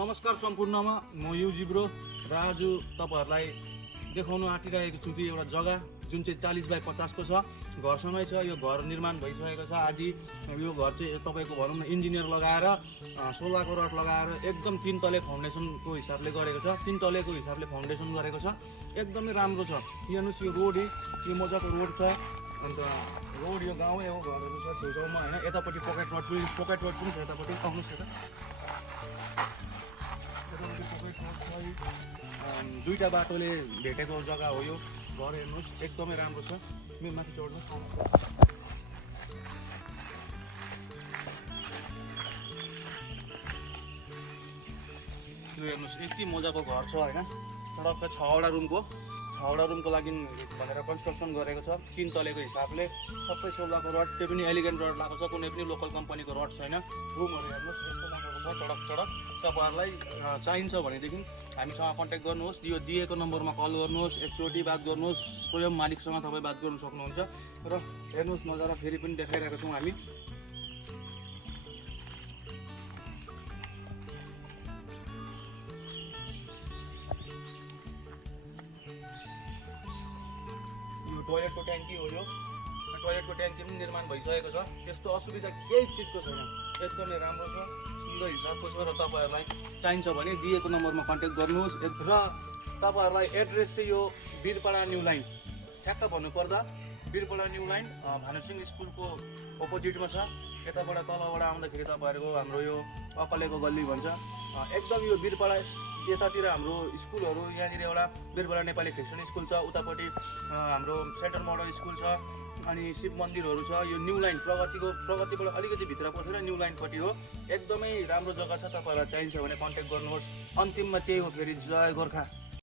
नमस्कार सम्पूर्णमा म युजी ब्रो र आज तपाईहरुलाई देखाउन आँटिरहेको छु कि एउटा जग्गा जुन चाहिँ 40x50 को छ घरसँगै छ। यो घर निर्माण भइसकेको छ आदि। यो घर चाहिँ तपाईको भनौं न इन्जिनियर लगाएर सोलाको रड लगाएर एकदम 3 तले फाउन्डेसनको हिसाबले गरेको छ। 3 तलेको हिसाबले फाउन्डेसन गरेको छ। एकदमै राम्रो छ। हेर्नुस् यो रोड यो मजाको रोड छ। अन्त रोड यो गाउँै हो घरहरु छ छेउछाउमा हैन। यतापटि पकेट रोड पनि छ यतापटि आउनुस् यता। दुईटा बाटोले भेटेको जग्गा हो यो घर। हेर्नुस् एकदमै राम्रो छ। म माथि चढ्नु यो हेर्नुस् यति मजाको घर छ हैन। सडकको 6वटा रुमको लागि भनेर कन्स्ट्रक्सन गरेको छ। 3 तलेको हिसाबले सबै सोलाको रड त्यो पनि एलिगेन्ट रड लागेको छ। कुनै पनि लोकल कम्पनीको रड छैन। रुमहरु हेर्नुस् यस्तो लागेको छ चडक। तपाईहरुलाई चाहिन्छ भनेदेखि हामीसँग कन्ट्याक्ट गर्नुहोस्। यो दिएको नम्बरमा कल गर्नुहोस्। एकचोटी बात गर्नुहोस्। स्वयं मालिकसँग तपाई बात गर्न सक्नुहुन्छ। र हेर्नुहोस् नजारा फेरि पनि देखाइरहेको छौं हामी। यो टोयलेटको ट्याङ्की हो। यो टोयलेटको ट्याङ्की पनि निर्माण भइसकेको छ। त्यस्तो असुविधा केही चिजको छैन। एकदमै राम्रो छ। सुन्दर हिसाबको छ र तपाईहरुलाई चाहिन्छ भने दिएको नम्बरमा कन्ट्याक्ट गर्नुहोस्। र तपाईहरुलाई एड्रेस चाहिँ यो बिरपाडा न्यू लाइन ठ्याक्क भन्नुपर्दा बिरपाडा न्यू लाइन भानुसिंह स्कुलको अपोजिटमा छ। यताबाट तलबाट आउँदाखेरि तपाईहरुको हाम्रो यो अकलेको गल्ली भन्छ। एकदम यो बिरपाडा यतातिर हाम्रो स्कुलहरु यहाँनिर एउटा बिरपाडा नेपाली क्रिस्चियन स्कुल छ। उतापटि हाम्रो सेन्टर मोडल स्कुल छ। अनि शिव मन्दिरहरु छ। यो न्यू लाइन प्रगतिबाट अलिकति भित्र पसेर न्यू लाइनपट्टि हो। एकदमै राम्रो जग्गा छ। तपाईहरुलाई चाहिन्छ भने कन्ट्याक्ट गर्नुहोस्। अन्तिममा त्यही हो फेरि जय गोर्खा।